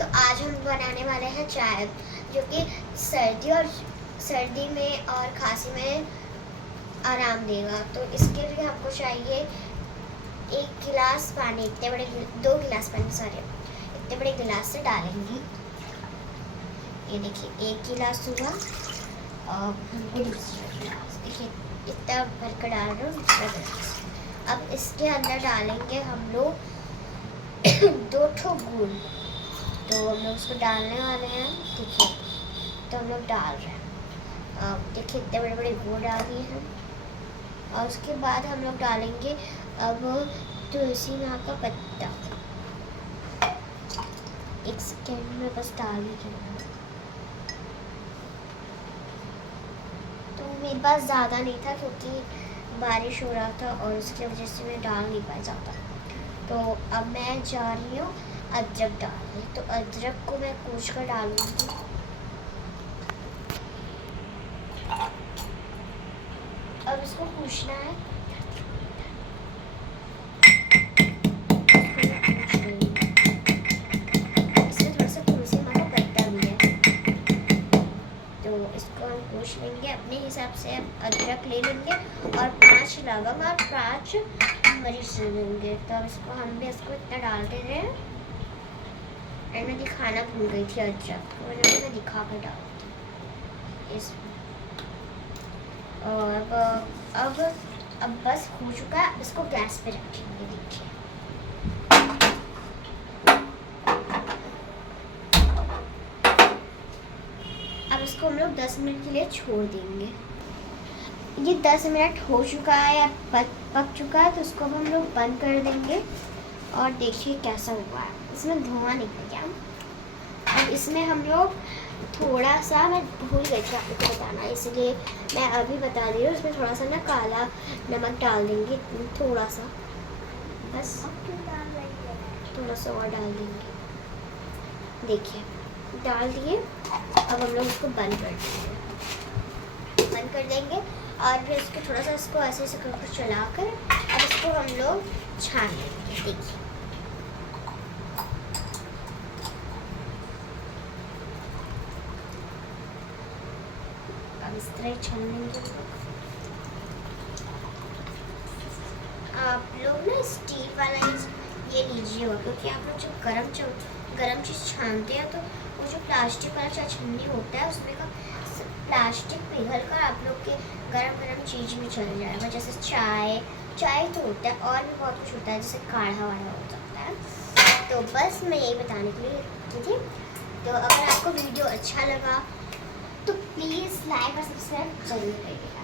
तो आज हम बनाने वाले हैं चाय, जो कि सर्दी में और खांसी में आराम देगा। तो इसके लिए हमको चाहिए 1 गिलास पानी, 2 गिलास पानी, इतने बड़े गिलास से डालेंगे। ये देखिए 1 गिलास हुआ और दूसरा गिलास, देखिए इतना भर कर डाल रहे हो दूसरा गिलास। अब इसके अंदर डालेंगे हम लोग 2 ठो गुड़। तो हम लोग उसको डालने वाले हैं, देखिए। तो हम लोग डाल रहे हैं, देखिए इतने बड़े बड़े गुड़ डाल दिए हैं। और उसके बाद हम लोग डालेंगे अब तुलसी माँ का पत्ता। 1 सेकेंड में बस डाल दीजिए। तो मेरे पास ज़्यादा नहीं था क्योंकि बारिश हो रहा था और उसकी वजह से मैं डाल नहीं पाया ज़्यादा। तो अब मैं जा रही हूँ अदरक डालने। तो अदरक को मैं कूच कर डालूंगी। अब इसको कूचना है। इसमें थोड़ा सा तुलसी माँ का पत्ता भी है, तो इसको हम कूच लेंगे अपने हिसाब से। अदरक ले लेंगे और 5 लवंग और 5 मरीच ले लेंगे। तो अब इसको हम भी इसको इतना डाल दे रहे हैं। और मैं दिखाना भूल गई थी अदरक, तो मैं दिखा कर डाल इसमें। और अब बस हो चुका है। इसको गैस पे रखेंगे। देखिए अब इसको हम लोग 10 मिनट के लिए छोड़ देंगे। ये 10 मिनट हो चुका है या पक चुका है, तो इसको अब हम लोग बंद कर देंगे। और देखिए कैसा हुआ है, इसमें धुआं निकल गया। अब इसमें हम लोग थोड़ा सा, मैं भूल गई थी आपको बताना, इसलिए मैं अभी बता रही हूँ, इसमें थोड़ा सा ना काला नमक डाल देंगे, थोड़ा सा, बस थोड़ा सा और डाल देंगे। देखिए डाल दिए। अब हम लोग इसको बंद कर देंगे और फिर इसको थोड़ा सा इसको ऐसे करके चलाकर अब इसको हम लोग छान लेंगे। देखिए अब इस तरह छान लेंगे। आप लोग ना स्टील वाला ये लीजिएगा, क्योंकि आप लोग जब गरम चीज़ छानते हैं तो वो जो प्लास्टिक वाला छन्नी होता है उसमें का प्लास्टिक पिघल कर आप लोग के गरम चीज़ में चल जाएगा। जैसे चाय तो होता है और भी बहुत कुछ होता है, जैसे काढ़ा वाढ़ा हो सकता है। तो बस मैं यही बताने के लिए की थी। तो अगर आपको वीडियो अच्छा लगा तो प्लीज़ लाइक और सब्सक्राइब जरूर करिएगा।